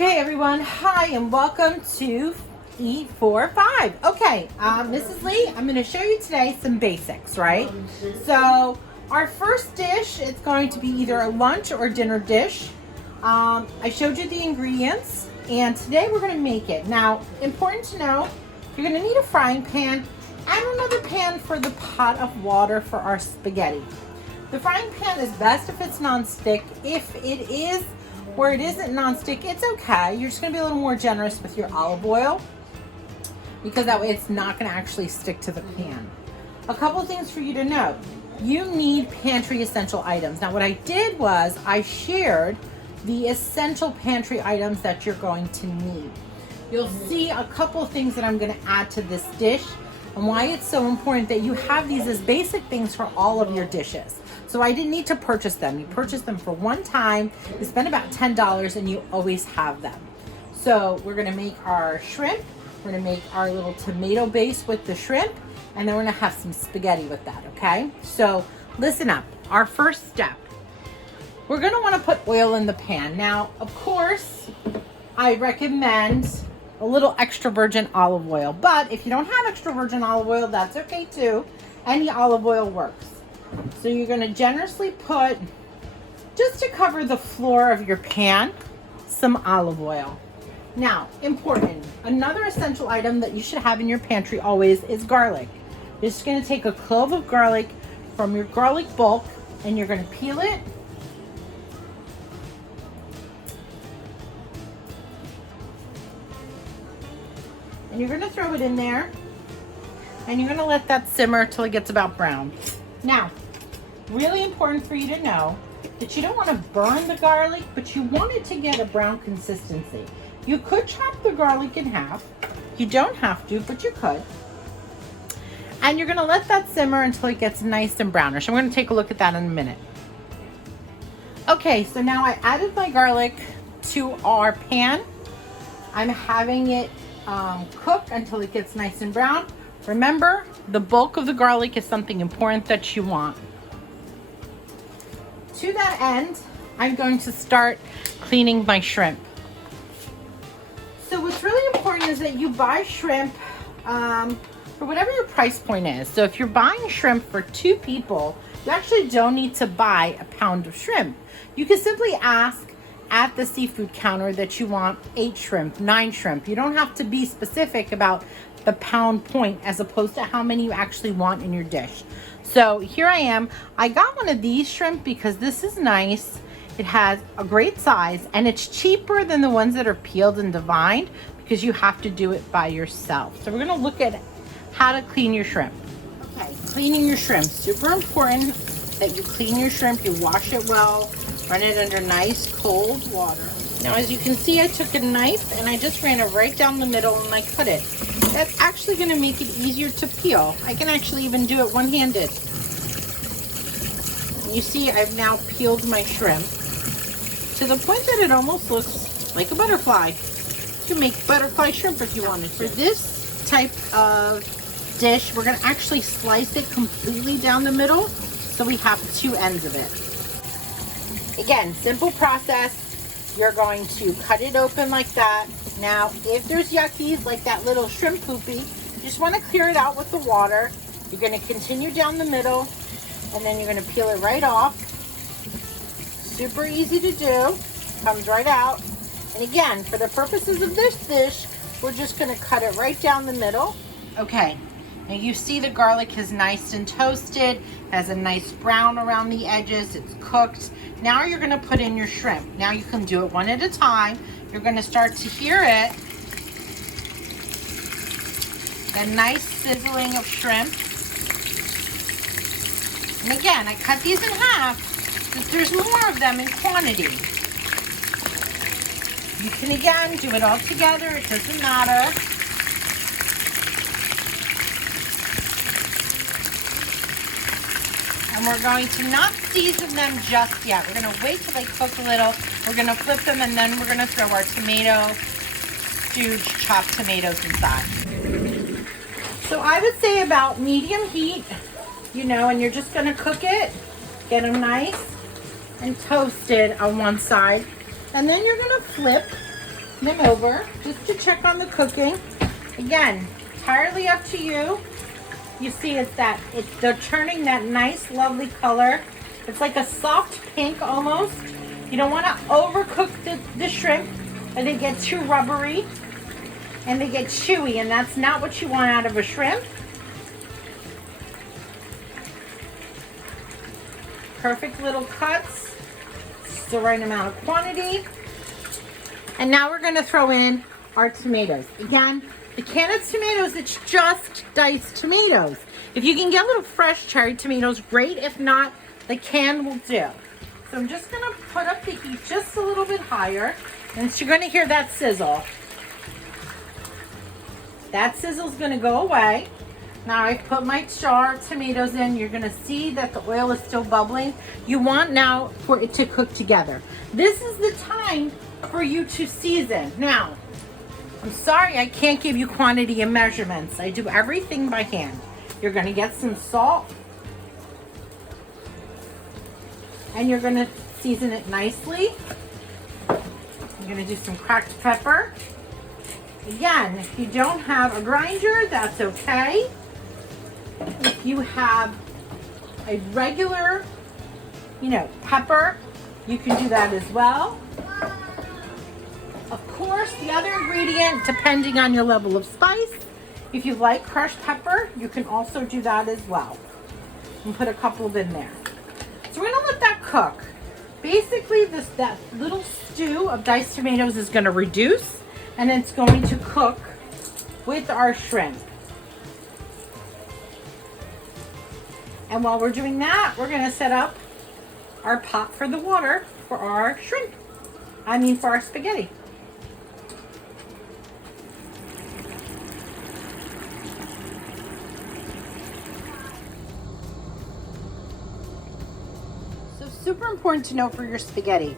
Okay, everyone. Hi, and welcome to Eat for 5. Okay, this is Lee. I'm going to show you today some basics, right? So, our first dish is going to be either a lunch or dinner dish. I showed you the ingredients, and today we're going to make it. Now, important to know, you're going to need a frying pan and another pan for the pot of water for our spaghetti. The frying pan is best if it's non-stick. If it is where it isn't non-stick, it's okay. You're just going to be a little more generous with your olive oil because that way it's not going to actually stick to the pan. A couple things for you to know. You need pantry essential items. Now what I did was I shared the essential pantry items that you're going to need. You'll see a couple things that I'm going to add to this dish and why it's so important that you have these as basic things for all of your dishes. So I didn't need to purchase them. You purchase them for one time, you spend about $10 and you always have them. So we're gonna make our shrimp, we're gonna make our little tomato base with the shrimp, and then we're gonna have some spaghetti with that, okay? So listen up, our first step. We're gonna wanna put oil in the pan. Now, of course, I recommend a little extra virgin olive oil, but if you don't have extra virgin olive oil, that's okay too. Any olive oil works. So you're going to generously put, just to cover the floor of your pan, some olive oil. Now, important, another essential item that you should have in your pantry always is garlic. You're just going to take a clove of garlic from your garlic bulk and you're going to peel it. And you're going to throw it in there and you're going to let that simmer till it gets about brown. Now, really important for you to know that you don't want to burn the garlic, but you want it to get a brown consistency. You could chop the garlic in half. You don't have to, but you could. And you're going to let that simmer until it gets nice and brownish. I'm going to take a look at that in a minute. Okay, so now I added my garlic to our pan. I'm having it cook until it gets nice and brown. Remember, the bulk of the garlic is something important that you want. To that end, I'm going to start cleaning my shrimp. So what's really important is that you buy shrimp for whatever your price point is. So if you're buying shrimp for 2 people, you actually don't need to buy a pound of shrimp. You can simply ask at the seafood counter that you want 8 shrimp, 9 shrimp. You don't have to be specific about the pound point as opposed to how many you actually want in your dish. So here I am. I got one of these shrimp because this is nice. It has a great size and it's cheaper than the ones that are peeled and divined because you have to do it by yourself. So we're gonna look at how to clean your shrimp. Okay, cleaning your shrimp. Super important that you clean your shrimp, you wash it well, run it under nice cold water. Now as you can see, I took a knife and I just ran it right down the middle and I cut it. That's actually going to make it easier to peel. I can actually even do it one-handed. You see, I've now peeled my shrimp to the point that it almost looks like a butterfly. You can make butterfly shrimp if you wanted to. For this type of dish, we're going to actually slice it completely down the middle so we have 2 ends of it. Again, simple process. You're going to cut it open like that. Now, if there's yuckies like that little shrimp poopy, you just want to clear it out with the water. You're going to continue down the middle, and then you're going to peel it right off. Super easy to do. Comes right out. And again, for the purposes of this dish, we're just going to cut it right down the middle. Okay. Now you see the garlic is nice and toasted, has a nice brown around the edges, it's cooked. Now you're gonna put in your shrimp. Now you can do it one at a time. You're gonna start to hear it. The nice sizzling of shrimp. And again, I cut these in half because there's more of them in quantity. You can again do it all together, it doesn't matter. And we're going to not season them just yet. We're going to wait till they cook a little. We're going to flip them and then we're going to throw our tomato, stewed chopped tomatoes inside. So I would say about medium heat, you know, and you're just going to cook it, get them nice and toasted on one side. And then you're going to flip them over just to check on the cooking. Again, entirely up to you. You see they're turning that nice, lovely color. It's like a soft pink almost. You don't want to overcook the shrimp or they get too rubbery and they get chewy, and that's not what you want out of a shrimp. Perfect little cuts. It's the right amount of quantity. And now we're going to throw in our tomatoes. Again, the can of tomatoes, it's just diced tomatoes. If you can get little fresh cherry tomatoes, great. If not, the can will do. So I'm just going to put up the heat just a little bit higher. And so you're going to hear that sizzle. That sizzle's going to go away. Now I've put my jar of tomatoes in. You're going to see that the oil is still bubbling. You want now for it to cook together. This is the time for you to season. Now, I'm sorry I can't give you quantity and measurements. I do everything by hand. You're going to get some salt. And you're going to season it nicely. I'm going to do some cracked pepper. Again, if you don't have a grinder, that's okay. If you have a regular, pepper, you can do that as well. Of course, the other ingredient, depending on your level of spice, if you like crushed pepper, you can also do that as well. And put a couple of in there. So we're gonna let that cook. Basically, that little stew of diced tomatoes is gonna reduce, and it's going to cook with our shrimp. And while we're doing that, we're gonna set up our pot for the water for our shrimp. For our spaghetti. So super important to know for your spaghetti.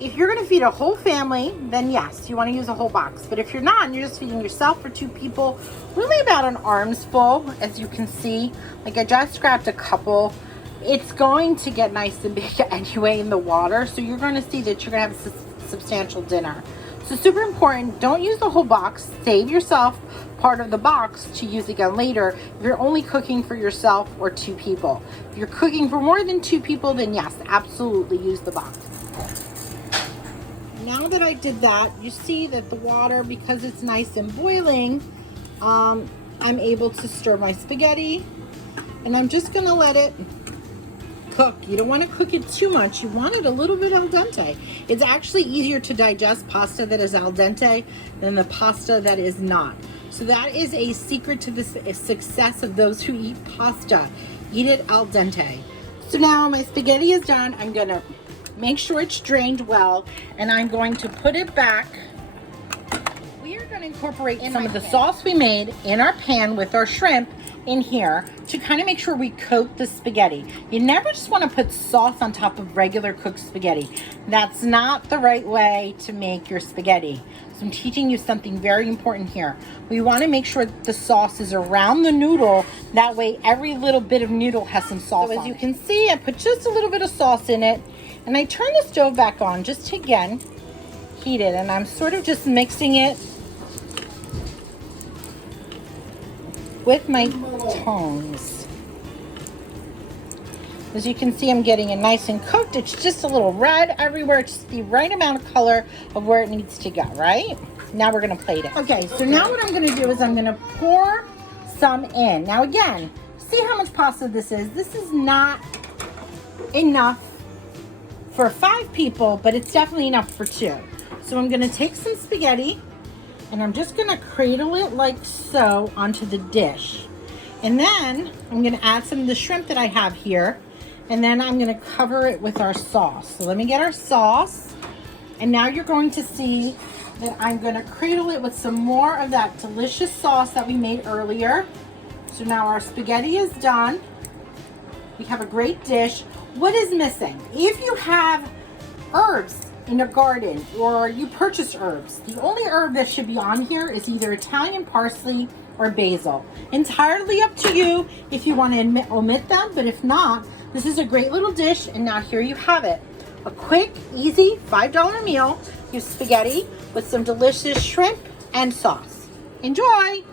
If you're gonna feed a whole family, then yes, you wanna use a whole box. But if you're not, and you're just feeding yourself or 2 people, really about an arm's full, as you can see. Like I just grabbed a couple. It's going to get nice and big anyway in the water. So you're gonna see that you're gonna have a substantial dinner. So super important, don't use the whole box. Save yourself part of the box to use again later if you're only cooking for yourself or 2 people. If you're cooking for more than 2 people, then yes, absolutely use the box. Now that I did that, you see that the water, because it's nice and boiling, I'm able to stir my spaghetti, and I'm just gonna let it cook. You don't want to cook it too much. You want it a little bit al dente. It's actually easier to digest pasta that is al dente than the pasta that is not. So that is a secret to the success of those who eat pasta. Eat it al dente. So now my spaghetti is done. I'm gonna make sure it's drained well, and I'm going to put it back. We are going to incorporate some of the sauce we made in our pan with our shrimp in here to kind of make sure we coat the spaghetti. You never just want to put sauce on top of regular cooked spaghetti. That's not the right way to make your spaghetti. So I'm teaching you something very important here. We want to make sure that the sauce is around the noodle. That way every little bit of noodle has some sauce on it. So as you can see, I put just a little bit of sauce in it, and I turn the stove back on just to, again, heat it. And I'm sort of just mixing it with my tongs. As you can see, I'm getting it nice and cooked. It's just a little red everywhere. It's just the right amount of color of where it needs to go, right? Now we're gonna plate it. Okay, so now what I'm gonna do is I'm gonna pour some in. Now again, see how much pasta this is. This is not enough for 5 people, but it's definitely enough for 2. So I'm gonna take some spaghetti, and I'm just gonna cradle it like so onto the dish. And then I'm gonna add some of the shrimp that I have here, and then I'm gonna cover it with our sauce. So let me get our sauce, and now you're going to see that I'm gonna cradle it with some more of that delicious sauce that we made earlier. So now our spaghetti is done. We have a great dish. What is missing? If you have herbs in a garden or you purchase herbs, the only herb that should be on here is either Italian parsley or basil. Entirely up to you if you want to omit them, but if not, this is a great little dish, and now here you have it. A quick, easy $5 meal your spaghetti with some delicious shrimp and sauce. Enjoy!